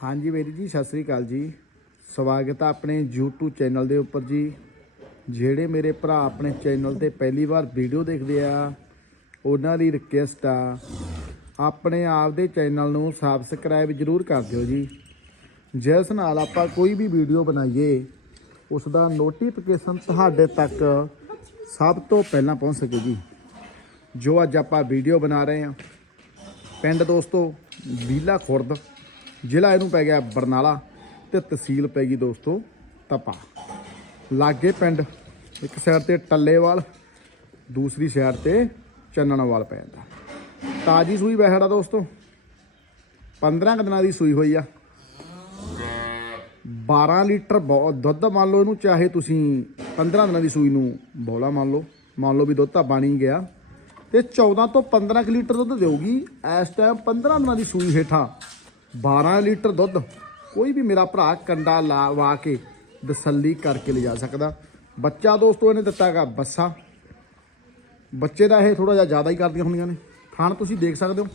ਹਾਂਜੀ ਵੀਰ ਜੀ, ਸਤਿ ਸ੍ਰੀ ਅਕਾਲ ਜੀ। ਸਵਾਗਤ ਹੈ ਆਪਣੇ YouTube ਚੈਨਲ ਦੇ ਉੱਪਰ ਜੀ। ਜਿਹੜੇ ਮੇਰੇ ਭਰਾ ਆਪਣੇ ਚੈਨਲ ਤੇ ਪਹਿਲੀ ਵਾਰ ਵੀਡੀਓ ਦੇਖਦੇ ਆ, ਉਹਨਾਂ ਦੀ ਰਿਕੁਐਸਟ ਆ, ਆਪਣੇ ਆਪ ਦੇ ਚੈਨਲ ਨੂੰ ਸਬਸਕ੍ਰਾਈਬ ਜਰੂਰ ਕਰ ਦਿਓ ਜੀ। ਜਿਸ ਨਾਲ ਆਪਾਂ ਕੋਈ ਵੀ ਵੀਡੀਓ ਬਣਾਈਏ ਉਸ ਦਾ ਨੋਟੀਫਿਕੇਸ਼ਨ ਤੁਹਾਡੇ ਤੱਕ ਸਭ ਤੋਂ ਪਹਿਲਾਂ ਪਹੁੰਚ ਸਕੇ ਜੀ। ਜੋ ਅੱਜ ਆਪਾਂ ਵੀਡੀਓ ਬਣਾ ਰਹੇ ਹਾਂ ਪਿੰਡ ਦੋਸਤੋ ਬੀਲਾ ਖੁਰਦ ਜ਼ਿਲ੍ਹਾ ਇਹਨੂੰ ਪੈ ਗਿਆ ਬਰਨਾਲਾ ਤੇ ਤਹਿਸੀਲ ਪੈ ਗਈ ਦੋਸਤੋ ਤਪਾ। ਲਾਗੇ ਪਿੰਡ, ਇੱਕ ਸਾਈਡ ਤੇ ਟੱਲੇਵਾਲ, ਦੂਸਰੀ ਸਾਈਡ ਤੇ ਚੰਨਣਵਾਲ ਪੈ ਜਾਂਦਾ। ਤਾਜੀ ਸੂਈ ਬਹਿੜਾ ਦੋਸਤੋ 15 ਕੁ ਦਿਨਾਂ ਦੀ ਸੂਈ ਹੋਈ ਆ। 12 ਲੀਟਰ ਬੋ- ਦੁੱਧ ਮੰਨ ਲਓ ਇਹਨੂੰ, ਚਾਹੇ ਤੁਸੀਂ 15 ਦਿਨਾਂ ਦੀ ਸੂਈ ਨੂੰ ਬੋਲਾ ਮੰਨ ਲਓ ਮੰਨ ਲਓ ਵੀ ਦੁੱਧ ਤਾਂ ਬਣ ਹੀ ਗਿਆ। ਤੇ 14 ਤੋਂ 15 ਕੁ ਲੀਟਰ ਦੁੱਧ ਦੇਊਗੀ, ਇਸ ਟਾਈਮ 15 ਦਿਨਾਂ ਦੀ ਸੂਈ ਹੇਠਾਂ। 12 ਲੀਟਰ ਦੁੱਧ ਕੋਈ ਵੀ ਮੇਰਾ ਭਰਾ ਕੰਡਾ ਲਾਵਾ ਕੇ ਤਸੱਲੀ ਕਰਕੇ ਲਿਜਾ ਸਕਦਾ। ਬੱਚਾ ਦੋਸਤੋ, ਇਹਨੇ ਦਿੱਤਾਗਾ ਬੱਸਾ। ਬੱਚੇ ਦਾ ਇਹ ਥੋੜਾ ਜਿਹਾ ਜ਼ਿਆਦਾ ਹੀ ਕਰਦੀਆਂ ਹੁੰਦੀਆਂ ਨੇ। ਥਣ ਤੁਸੀਂ ਦੇਖ ਸਕਦੇ ਹੋ,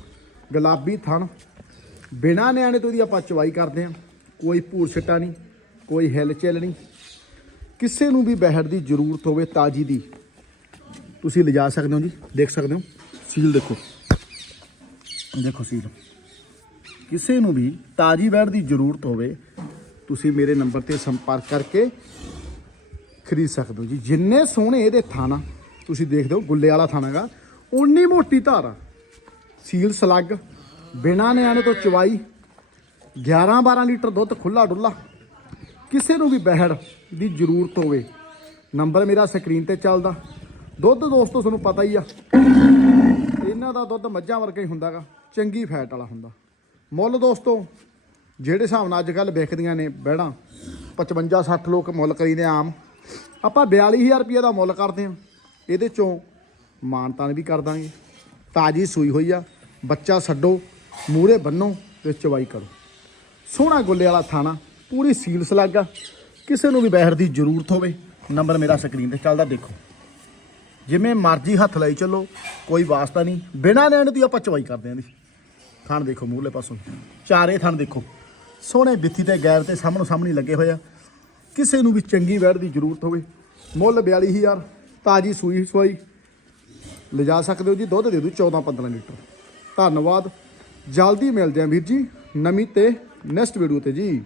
ਗੁਲਾਬੀ ਥਣ। ਬਿਨਾ ਨਿਆਣੇ ਤੋਂ ਇਹਦੀ ਆਪਾਂ ਚਵਾਈ ਕਰਦੇ ਹਾਂ। ਕੋਈ ਭੂਰ ਛਟਾ ਨਹੀਂ, ਕੋਈ ਹਿਲ ਚੱਲ ਨਹੀਂ। ਕਿਸੇ ਨੂੰ ਵੀ ਬਹਿੜ ਦੀ ਜ਼ਰੂਰਤ ਹੋਵੇ, ਤਾਜੀ ਦੀ ਤੁਸੀਂ ਲਿਜਾ ਸਕਦੇ ਹੋ ਜੀ। ਦੇਖ ਸਕਦੇ ਹੋ, ਸੀਲ ਦੇਖੋ। ਦੇਖੋ ਸੀਲ। ਕਿਸੇ ਨੂੰ ਵੀ ਤਾਜੀ ਬੈੜ ਦੀ ਜ਼ਰੂਰਤ ਹੋਵੇ, ਤੁਸੀਂ ਮੇਰੇ ਨੰਬਰ ਤੇ ਸੰਪਰਕ ਕਰਕੇ ਖਰੀਦ ਸਕਦੇ ਹੋ ਜੀ। ਜਿੰਨੇ ਸੋਹਣੇ ਇਹਦੇ ਥਾਣਾ ਤੁਸੀਂ ਦੇਖਦੇ ਹੋ ਗੁੱਲੇ ਵਾਲਾ ਥਾਣਾਗਾ ਉਨੀ ਮੋਟੀ ਧਾਰਾ ਸੀਲ ਸਲੱਗ, ਬਿਨਾ ਨਿਆਣੇ ਤੋਂ ਚਵਾਈ 11 12 ਲੀਟਰ ਦੁੱਧ ਖੁੱਲਾ ਡੁੱਲਾ ਕਿਸੇ ਨੂੰ ਵੀ ਬਹਿੜ ਦੀ ਜ਼ਰੂਰਤ ਹੋਵੇ, ਨੰਬਰ ਮੇਰਾ ਸਕਰੀਨ ਤੇ ਚੱਲਦਾ। ਦੁੱਧ ਦੋਸਤੋ, ਤੁਹਾਨੂੰ ਪਤਾ ਹੀ ਆ। ਇਹਨਾਂ ਦਾ ਦੁੱਧ ਮੱਝਾਂ ਵਰਗਾ ਹੀ ਹੁੰਦਾਗਾ, ਚੰਗੀ ਫੈਟ ਵਾਲਾ ਹੁੰਦਾ। ਮੁੱਲ ਦੋਸਤੋ, ਜਿਹੜੇ ਹਿਸਾਬ ਨਾਲ ਅੱਜ ਕੱਲ ਵਿਕਦੀਆਂ ਨੇ ਬਹਿਣਾ 55 60 ਲੋਕ ਮੁੱਲ ਕਰੀਦੇ ਆਮ, ਆਪਾਂ 42000 ਰੁਪਏ ਦਾ ਮੁੱਲ ਕਰਦੇ ਹਾਂ। ਇਹਦੇ ਚੋਂ ਮਾਨਤਾਨ ਵੀ ਕਰ ਦਾਂਗੇ। ਤਾਜੀ ਸੂਈ ਹੋਈ ਆ, ਬੱਚਾ ਛੱਡੋ ਮੂਰੇ ਬੰਨੋ ਤੇ ਚਵਾਈ ਕਰੋ। ਸੋਹਣਾ ਗੁੱਲੇ ਵਾਲਾ ਥਾਣਾ, ਪੂਰੀ ਸੀਲ ਸਲਾਗਾ। ਕਿਸੇ ਨੂੰ ਵੀ ਬਹਿਰ ਦੀ ਜ਼ਰੂਰਤ ਹੋਵੇ, ਨੰਬਰ ਮੇਰਾ ਸਕਰੀਨ ਤੇ ਚੱਲਦਾ ਦੇਖੋ। ਜਿਵੇਂ ਮਰਜ਼ੀ ਹੱਥ ਲਈ ਚੱਲੋ, ਕੋਈ ਵਾਸਤਾ ਨਹੀਂ। ਬਿਨਾਂ ਲੈਣ ਦੀ ਆਪਾਂ ਚਵਾਈ ਕਰਦੇ ਆਂ ਦੀ ਥਣ ਦੇਖੋ, ਮੂਹਰਲੇ ਪਾਸੋਂ। ਚਾਰੇ ਥਣ ਦੇਖੋ। ਸੋਹਣੇ ਬਿੱਥੀ ਤੇ ਗੈਰ ਤੇ ਸਾਹਮਣੇ ਸਾਹਮਣੇ ਲੱਗੇ ਹੋਏ ਆ। ਕਿਸੇ ਨੂੰ ਵੀ ਚੰਗੀ ਵੈੜ ਦੀ ਜ਼ਰੂਰਤ ਹੋਵੇ। ਮੁੱਲ 42000 ਤਾਜੀ ਸੂਈ ਸਵਾਈ। ਲਿਜਾ ਸਕਦੇ ਹੋ ਜੀ, ਦੁੱਧ ਦੇ ਦੂ 14 15 ਲੀਟਰ। ਧੰਨਵਾਦ। ਜਲਦੀ ਮਿਲਦੇ ਆਂ ਵੀਰ ਜੀ, ਨਵੀਂ ਤੇ ਨੈਕਸਟ ਵੀਡੀਓ ਤੇ ਜੀ।